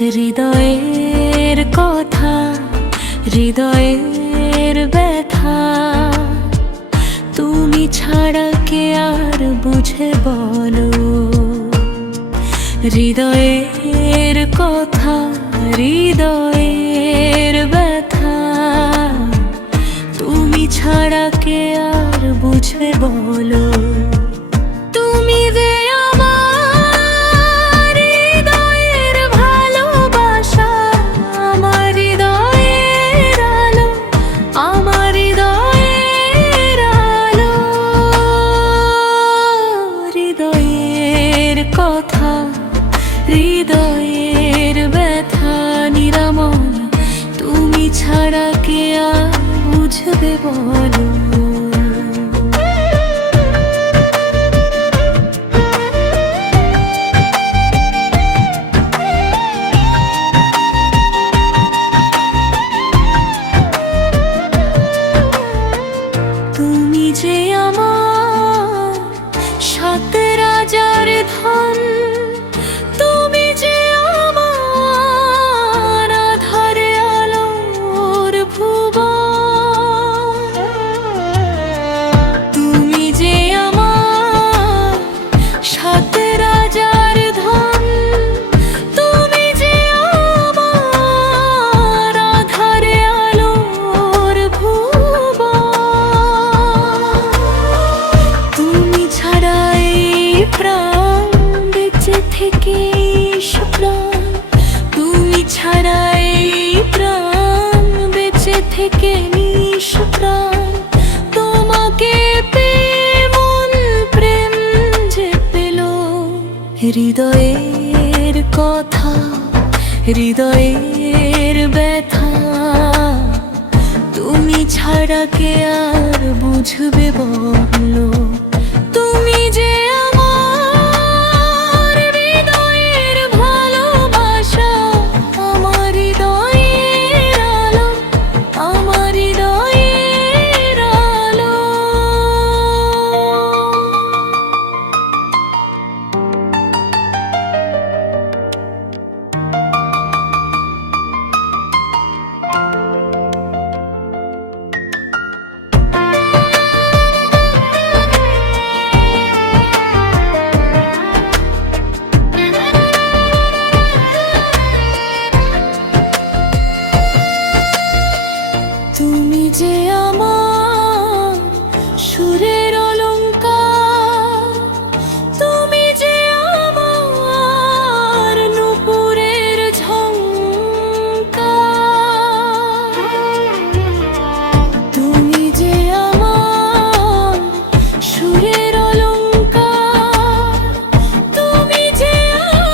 হৃদয়ের কথা, হৃদয়ের ব্যথা, তুমি ছাড়া কে আর বুঝে বলো। হৃদয়ের কথা, হৃদয়ের ব্যথা, তুমি ছাড়া কে আর বুঝবে বলো। তুমি যে আমার হৃদয়ের ভালোবাসা, আমার হৃদয়ের আলো, আমার হৃদয়ের আলো। হৃদয়ের কথা, হৃদয়ের ব্যথা নিরাময়, তুমি ছাড়া কে আর বুঝবে বলো। তুমি যে আমার সাত রাজার ধন, তুমি যে আমার আধারে আলোর ভুবন। তুমি যে আমার সাত রাজার ধন, তুমি যে আমার আধারে আলোর ভুবন। তুমি ছাড়া এই প্রাণ বেঁচে থেকে প্রাণ, তুমি ছাড়া এই প্রাণ বেঁচে থেকে প্রাণ। তোমাকে পেয়ে মন প্রেম যে পেল। হৃদয়ের কথা, হৃদয়ের ব্যথা, তুমি ছাড়া কে আর বুঝবে বলো। তুমি যে আমার হৃদয়ের ভালোবাসা, আমার হৃদয়ের আলো, আমার হৃদয়ের আলো। তুমি যে আমার সুরের অলংকার, তুমি যে আমার নূপুরের ঝংকার। তুমি যে আমার সুরের অলংকার, তুমি যে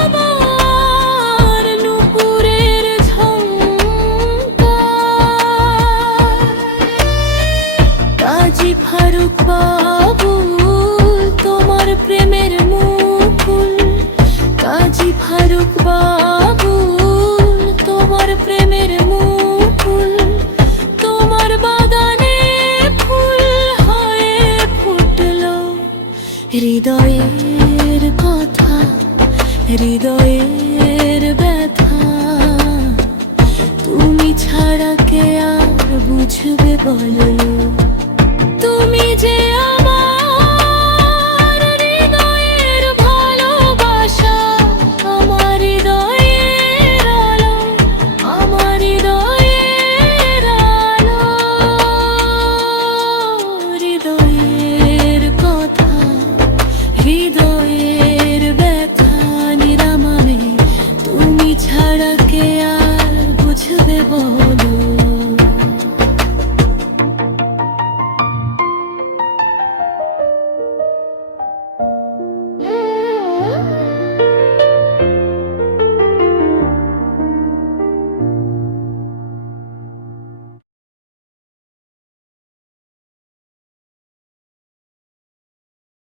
আমার নূপুরের ঝংকার। কাজী ফারুক বাবুল তোমার প্রেমের মুকুল, কাজী ফারুক বাবুল তোমার প্রেমের মুকুল। তোমার বাগানে ফুল হয়ে ফুটলো। হৃদয়ের কথা, হৃদয়ের ব্যথা, তুমি ছাড়া কে আর বুঝবে বলো।